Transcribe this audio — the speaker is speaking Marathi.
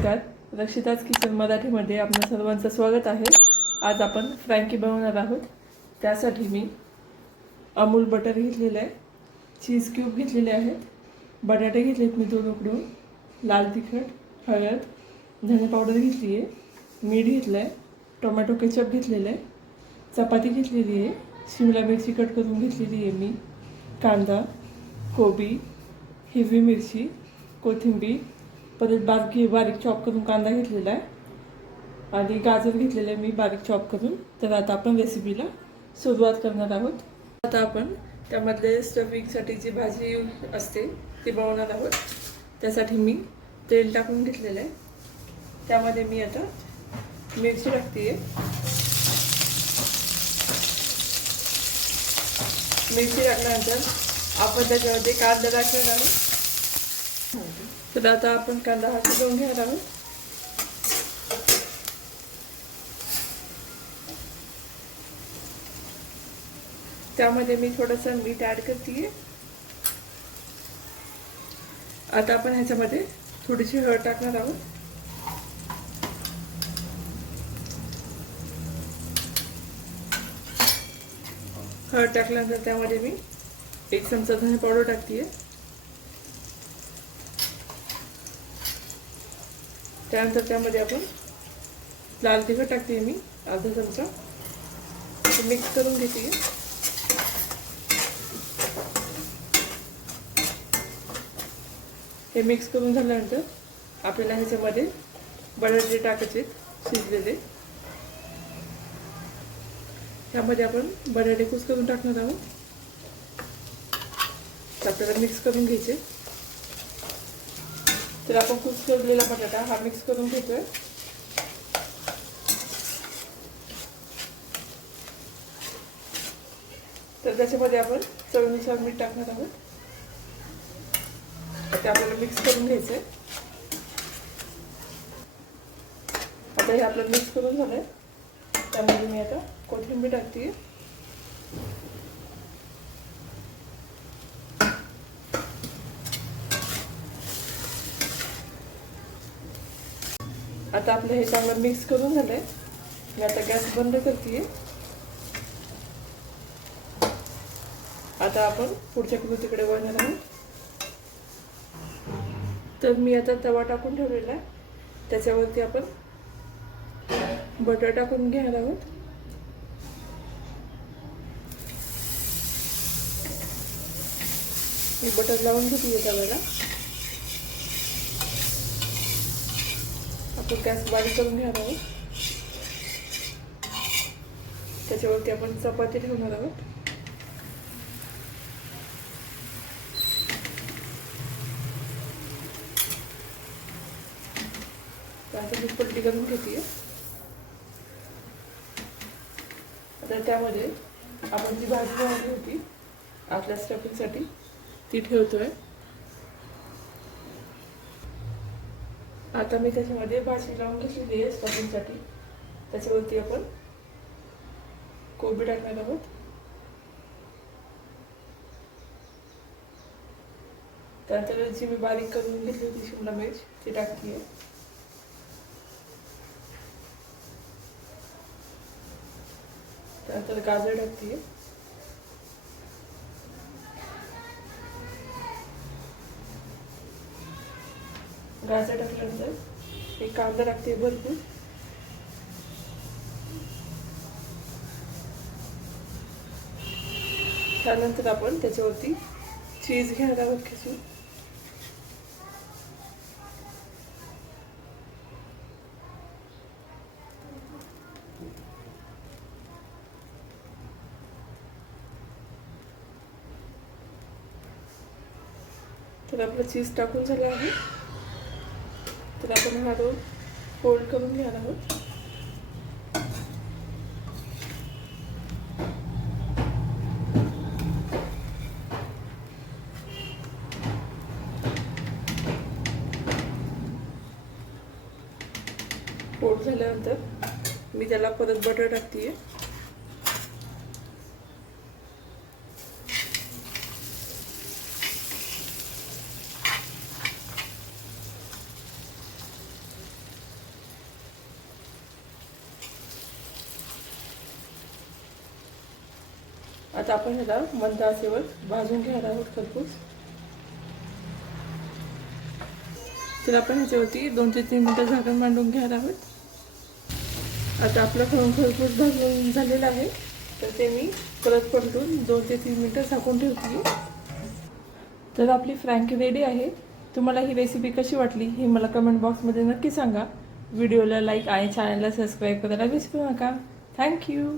नमस्कार, रक्षिताज किचन मराठीमध्ये आपल्या सर्वांचं स्वागत आहे। आज आपण फ्रँकी बनवणार आहोत। त्यासाठी मी अमूल बटर घेतलेलं आहे, चीज क्यूब घेतलेले आहेत, बटाटे घेतलेत मी 2 उकडून, लाल तिखट, हळद, धने पावडर घेतली आहे, मीठ घेतलं आहे, टोमॅटो केचप घेतलेलं आहे, चपाती घेतलेली आहे, शिमला मिरची कट करून घेतलेली आहे मी, कांदा, कोबी, हिरवी मिरची, कोथिंबीर, परत बारीक चॉप करून कांदा घेतलेला आहे आणि गाजर घेतलेले मी बारीक चॉप करून। तर आता आपण रेसिपीला सुरुवात करणार आहोत। आता आपण त्यामध्ये स्टफिंगसाठी जी भाजी असते ती बनवणार आहोत। त्यासाठी मी तेल टाकून घेतलेलं आहे, त्यामध्ये मी आता मिरची टाकते। मिरची टाकल्यानंतर आपण त्याच्यामध्ये कांदा टाकणार आहोत। तर आता आपण कांदा हा शिजवून घेणार आहोत। त्यामध्ये मी थोडंसं मीठ ॲड करते। आता आपण ह्याच्यामध्ये थोडीशी हळद टाकणार आहोत। हळद टाकल्यानंतर त्यामध्ये मी 1 चमचा धने पावडर टाकते। त्यानंतर त्यामध्ये आपण लाल तिखट टाकते मी अर्धा चमचा, मिक्स करून घेते। हे मिक्स करून झाल्यानंतर आपल्याला ह्याच्यामध्ये बटाटे टाकायचे शिजलेले। त्यामध्ये आपण बटाटे कुस्करून टाकणार आहोत। आपल्याला मिक्स करून घ्यायचे। तर आपण कुस्करलेला बटाटा हा मिक्स करून घेतोय। तर त्याच्यामध्ये आपण चवीनुसार मीठ टाकणार आहोत। आता आपल्याला मिक्स करून घ्यायचंय। आता हे आपलं मिक्स करून झालंय, त्यामध्ये मी आता कोथिंबीर टाकते। आता आपलं हे चांगलं मिक्स करून झालंय। मी आता गॅस बंद करते। आता आपण पुढच्या कृतीकडे वळणार आहोत। तर मी आता तवा टाकून ठेवलेला आहे, त्याच्यावरती आपण बटर टाकून घेणार आहोत। मी बटर लावून घेतली तव्याला। आपण गॅस बारीक करून घेणार आहोत। त्याच्यावरती आपण चपाती ठेवणार आहोत। त्यानंतर मी पलटी करून घेते। आता त्यामध्ये आपण जी भाजी बनवली होती आपल्या स्टफिंगसाठी ती ठेवतोय। आता मी त्याच्यामध्ये भाजी लावून घेतलेली आहे स्टफिंगसाठी। त्याच्यावरती आपण कोबी टाकणार आहोत। त्यानंतर जी मी बारीक करून घेतली होती शिमला मिर्च ती टाकते। त्यानंतर गाजर टाकते। गाजर टाकल्यानंतर एक कांदा टाकते भरपूर। त्यानंतर आपण त्याच्यावरती चीज घेणार आहोत खिसून। तर आपलं चीज टाकून झालं आहे। तर आपण हा रोल फोल्ड करून घेणार आहोत। फोल्ड झाल्यानंतर मी त्याला परत बटर टाकते। आता आपण ह्याला मंद आचेवर भाजून घ्यायला आहोत खरपूस. तर आपण ह्याच्यावरती 2 ते 3 मिनिटं झाकण मांडून घ्यायला आहोत. आता आपलं खरपूस भाजून झालेलं आहे, तर ते मी परत पलटून 2 ते 3 मिनिटं झाकून ठेवते. तर आपली फ्रँकी रेडी आहे. तुम्हाला ही रेसिपी कशी वाटली हे मला कमेंट बॉक्समध्ये नक्की सांगा. व्हिडिओला लाईक आणि चॅनलला सबस्क्राईब करायला विसरू नका. थँक्यू.